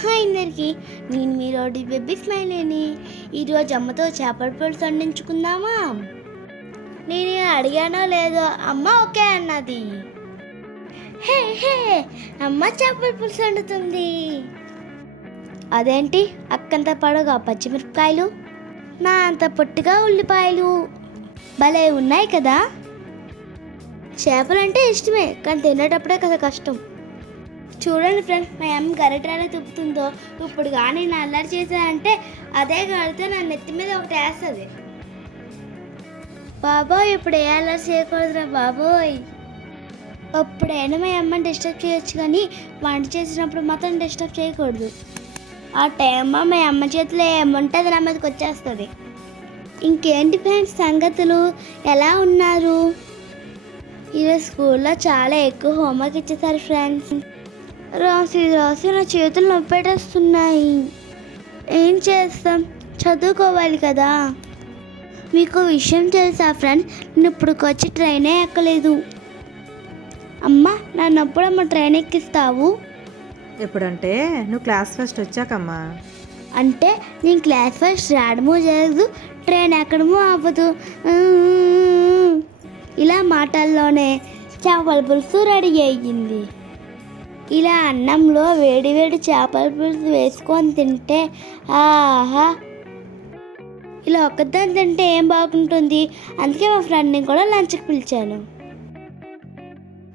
Hi అందరికీ నేను మీ road baby అని ఈరోజు అమ్మతో చేపల పులుసు వండించుకుందామా? నేను అడిగానో లేదో అమ్మ ఓకే అన్నది. హే హే అమ్మ చేపల పులుసు వండుతుంది. అదేంటి? అక్కంత పడగా పచ్చిమిరపకాయలు నా అంత పొట్టిగా ఉల్లిపాయలు. భలే ఉన్నాయి కదా. చేపలంటే ఇష్టమే కానీ తినేటప్పుడే కదా కష్టం. చూడండి ఫ్రెండ్స్ మా అమ్మ గరిట ఎలా తిప్పుతుందో. ఇప్పుడు కానీ నేను అల్లరి చేశానంటే అదే గడితే నా నెత్తి మీద ఒకటి వేస్తుంది. బాబోయ్ ఇప్పుడు ఏ అల్లరి చేయకూడదురా బాబోయ్. అప్పుడైనా మా అమ్మని డిస్టర్బ్ చేయొచ్చు కానీ వంట చేసినప్పుడు మాత్రం డిస్టర్బ్ చేయకూడదు. ఆ టైంలో మా అమ్మ చేతిలో ఏముంటుంది నా మీదకి వచ్చేస్తుంది. ఇంకేంటి ఫ్రెండ్స్ సంగతులు? ఎలా ఉన్నారు? ఈరోజు స్కూల్లో చాలా ఎక్కువ హోంవర్క్ ఇచ్చేసారు ఫ్రెండ్స్. రాసి రాసి నా చేతులు నొప్పెట్టేస్తున్నాయి. ఏం చేస్తాం? చదువుకోవాలి కదా. మీకు విషయం తెలుసా ఫ్రెండ్స్ నేను ఇప్పుడు వచ్చి ట్రైనే ఎక్కలేదు. అమ్మ నన్ను అప్పుడమ్మ ట్రైన్ ఎక్కిస్తావు? ఎప్పుడంటే నువ్వు క్లాస్ ఫస్ట్ వచ్చాకమ్మా. అంటే నేను క్లాస్ ఫస్ట్ రావడము జరగదు ట్రైన్ ఎక్కడము అవ్వదు. ఇలా మాటల్లోనే చేపల పులుసు రెడీ అయ్యింది. ఇలా అన్నంలో వేడి వేడి చేపల పులుసు వేసుకొని తింటే ఆహా. ఇలా ఒక్కదాన్ని తింటే ఏం బాగుంటుంది? అందుకే మా ఫ్రెండ్ని కూడా లంచ్కి పిలిచాను.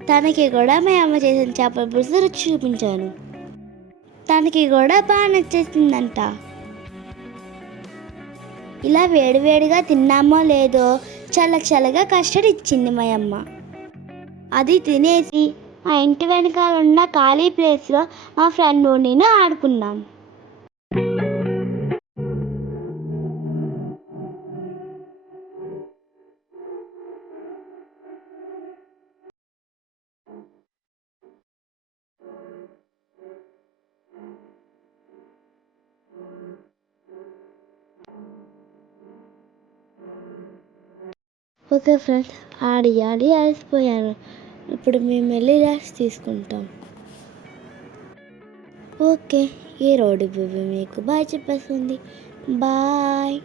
తనకి కూడా మా అమ్మ చేసిన చేపల పులుసు రుచి చూపించాను. తనకి కూడా బాగా నచ్చేసిందంట. ఇలా వేడివేడిగా తిన్నామో లేదో చల్ల చల్లగా కస్టర్డ్ ఇచ్చింది మా అమ్మ. అది తినేసి మా ఇంటి వెనకాల ఉన్న ఖాళీ ప్లేస్లో మా ఫ్రెండ్ నేను ఆడుకున్నాం. ఓకే ఫ్రెండ్స్ ఆడి ఆడి అలసిపోయాను ఇప్పుడు మేము వెళ్ళి రెస్ట్ తీసుకుంటాం. ఓకే ఈ రోడ్డు బేబీ మీకు బాయ్ చెప్పేస్తుంది. బాయ్